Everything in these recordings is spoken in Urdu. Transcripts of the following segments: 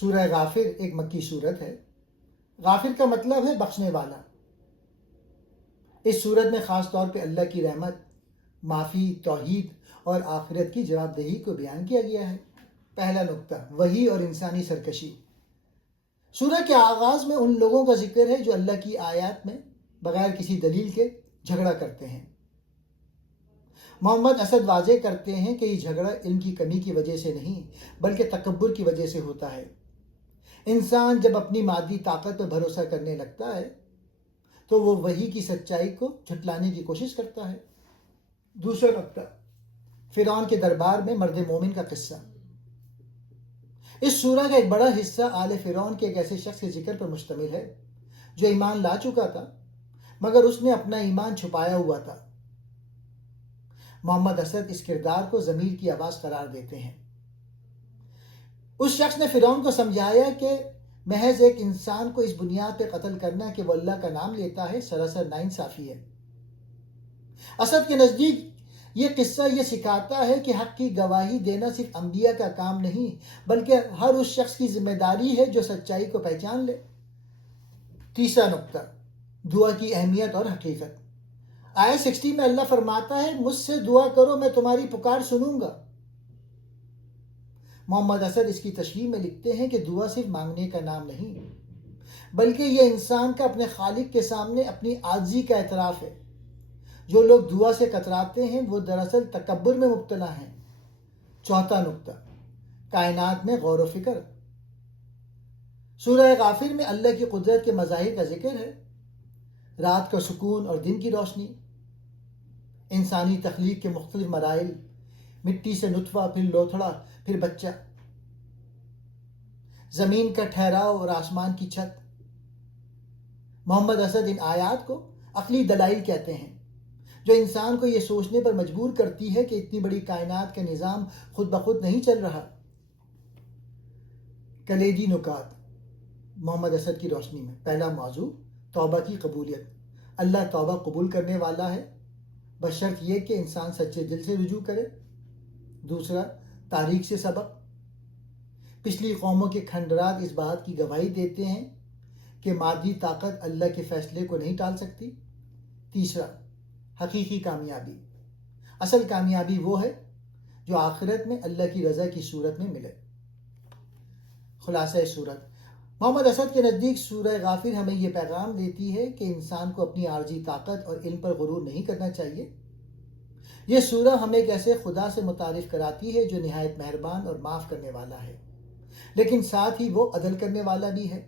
سورہ غافر ایک مکی صورت ہے۔ غافر کا مطلب ہے بخشنے والا۔ اس صورت میں خاص طور پہ اللہ کی رحمت، معافی، توحید اور آخرت کی جواب دہی کو بیان کیا گیا ہے۔ پہلا نقطہ، وحی اور انسانی سرکشی۔ سورہ کے آغاز میں ان لوگوں کا ذکر ہے جو اللہ کی آیات میں بغیر کسی دلیل کے جھگڑا کرتے ہیں۔ محمد اسد واضح کرتے ہیں کہ یہ جھگڑا علم کی کمی کی وجہ سے نہیں بلکہ تکبر کی وجہ سے ہوتا ہے۔ انسان جب اپنی مادی طاقت پر بھروسہ کرنے لگتا ہے تو وہ وحی کی سچائی کو جھٹلانے کی کوشش کرتا ہے۔ دوسرا نقطہ، فرعون کے دربار میں مرد مومن کا قصہ۔ اس سورہ کا ایک بڑا حصہ آل فرعون کے ایک ایسے شخص کے ذکر پر مشتمل ہے جو ایمان لا چکا تھا مگر اس نے اپنا ایمان چھپایا ہوا تھا۔ محمد اسد اس کردار کو ضمیر کی آواز قرار دیتے ہیں۔ اس شخص نے فرعون کو سمجھایا کہ محض ایک انسان کو اس بنیاد پہ قتل کرنا کہ وہ اللہ کا نام لیتا ہے سراسر ناانصافی ہے۔ اسد کے نزدیک یہ قصہ یہ سکھاتا ہے کہ حق کی گواہی دینا صرف انبیاء کا کام نہیں بلکہ ہر اس شخص کی ذمہ داری ہے جو سچائی کو پہچان لے۔ تیسرا نقطہ، دعا کی اہمیت اور حقیقت۔ آیت 60 میں اللہ فرماتا ہے، مجھ سے دعا کرو میں تمہاری پکار سنوں گا۔ محمد اسد اس کی تشریح میں لکھتے ہیں کہ دعا صرف مانگنے کا نام نہیں بلکہ یہ انسان کا اپنے خالق کے سامنے اپنی عاجزی کا اعتراف ہے۔ جو لوگ دعا سے کتراتے ہیں وہ دراصل تکبر میں مبتلا ہیں۔ چوتھا نقطہ، کائنات میں غور و فکر۔ سورہ غافر میں اللہ کی قدرت کے مظاہر کا ذکر ہے۔ رات کا سکون اور دن کی روشنی، انسانی تخلیق کے مختلف مراحل، مٹی سے نطفہ، پھر لوتھڑا، پھر بچہ، زمین کا ٹھہراؤ اور آسمان کی چھت۔ محمد اسد ان آیات کو عقلی دلائل کہتے ہیں جو انسان کو یہ سوچنے پر مجبور کرتی ہے کہ اتنی بڑی کائنات کا نظام خود بخود نہیں چل رہا۔ کلیدی نکات محمد اسد کی روشنی میں۔ پہلا موضوع، توبہ کی قبولیت۔ اللہ توبہ قبول کرنے والا ہے بشرط یہ کہ انسان سچے دل سے رجوع کرے۔ دوسرا، تاریخ سے سبق۔ پچھلی قوموں کے کھنڈرات اس بات کی گواہی دیتے ہیں کہ مادی طاقت اللہ کے فیصلے کو نہیں ٹال سکتی۔ تیسرا، حقیقی کامیابی۔ اصل کامیابی وہ ہے جو آخرت میں اللہ کی رضا کی صورت میں ملے۔ خلاصہ صورت، محمد اسد کے نزدیک سورہ غافر ہمیں یہ پیغام دیتی ہے کہ انسان کو اپنی عارضی طاقت اور علم پر غرور نہیں کرنا چاہیے۔ یہ سورہ ہمیں ایک ایسے خدا سے متعارف کراتی ہے جو نہایت مہربان اور معاف کرنے والا ہے لیکن ساتھ ہی وہ عدل کرنے والا بھی ہے۔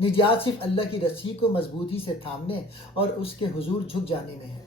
نجات صرف اللہ کی رسی کو مضبوطی سے تھامنے اور اس کے حضور جھک جانے میں ہے۔